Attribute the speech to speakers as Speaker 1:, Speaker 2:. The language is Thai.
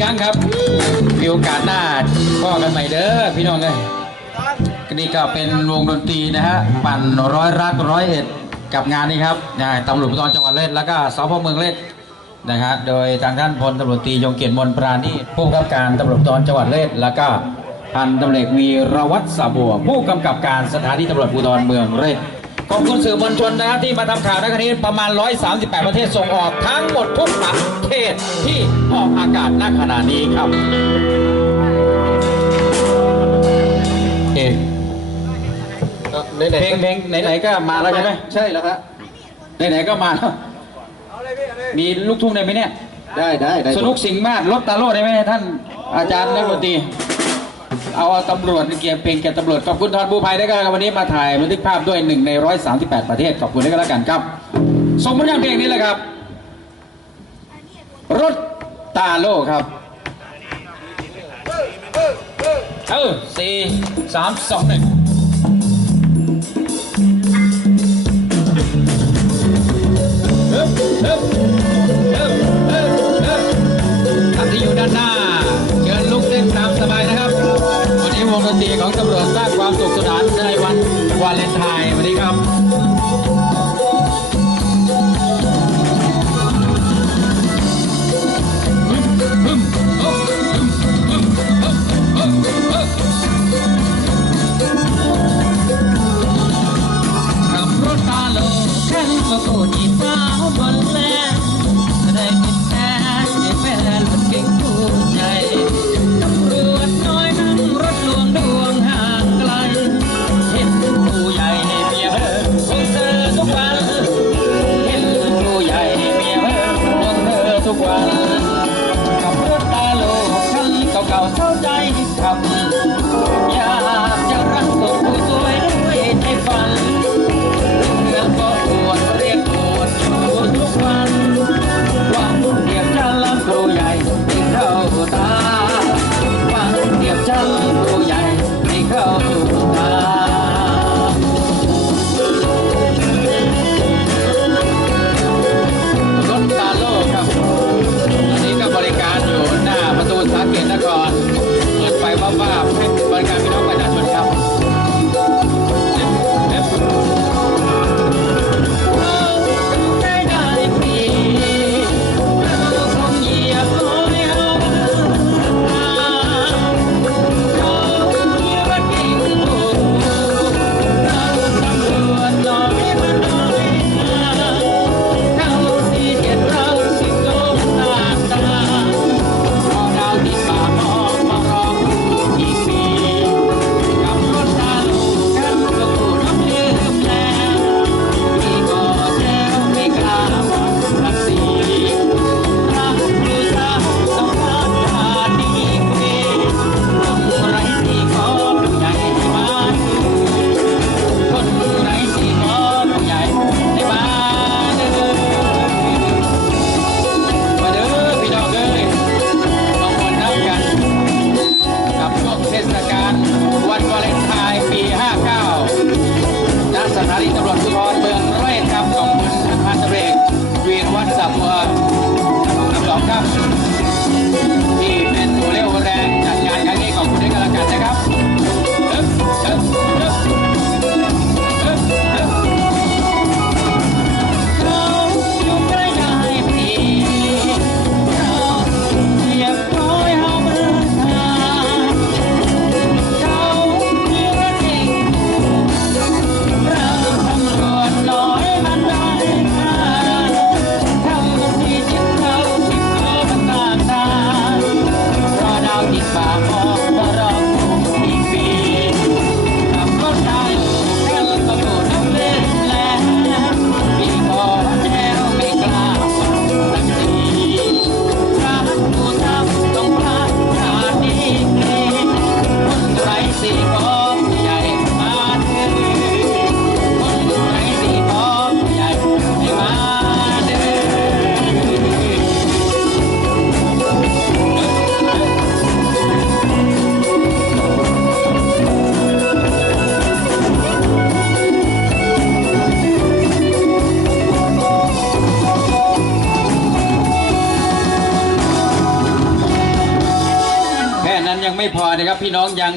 Speaker 1: ครั้งครับ มีโอกาสหน้าพ่อกันใหม่เด้อพี่น้องเลยนี่ก็เป็นวงดนตรีนะฮะ ปั่นร้อยรักร้อยเอ็ดกับงานนี้ครับนะตำรวจภูธรจังหวัดเลยแล้วก็สพเมืองเลยนะฮะโดยทางท่านพลตำรวจตียงเกียรติมนต์ปราณีผู้กำกับการตำรวจภูธรจังหวัดเลยแล้วก็พันตำรวจเอกวีรวัตรสาบัว ผู้กำกับการสถานีตำรวจภูธรเมืองเลย ขอบคุณสื่อมวลชนนะฮะที่มาทำข่าวในครั้งนี้ประมาณ 138 ประเทศส่งออกทั้งหมดทุกประเทศที่ออกอากาศณขณะนี้ครับเอก
Speaker 2: ไหน
Speaker 1: เพลงเพลงไหนๆก็มาแล้วใช่ไหม
Speaker 2: ใช่แล้วครับ
Speaker 1: ไหนๆก็มาแล้วมีลูกทุ่งได้ไหมเนี่ย
Speaker 2: ได้ได้ได้
Speaker 1: สนุกสิงห์มากรถตาโล่ได้ไหมท่านอาจารย์นักดนตรี เอาตำรวจเกียร์เพลงแก่ตำรวจขอบคุณทอนบูภัยด้วยกันวันนี้มาถ่ายบันทึกภาพด้วยหนึ่งในร้อยสามสิบแปดประเทศขอบคุณด้วยกันแล้วกันครับส่งผลงานเพลงนี้เลยครับ รถตาโลครับเออสี่สามสองหนึ่ง ดีของตำรวจสร้างความสุขสนานในวันวาเลนไทน์วันนี้ครับ
Speaker 3: ปิดไพรเมืองร้อยครับของคุณพันตเอกเวียนวัดสัมพรนสองครับที่เป็
Speaker 1: นตัวเลี้ยวแรงจัดงานครั้
Speaker 3: ง
Speaker 1: นี้ I'm on. ไม่พอนะครับพี่น้องยัง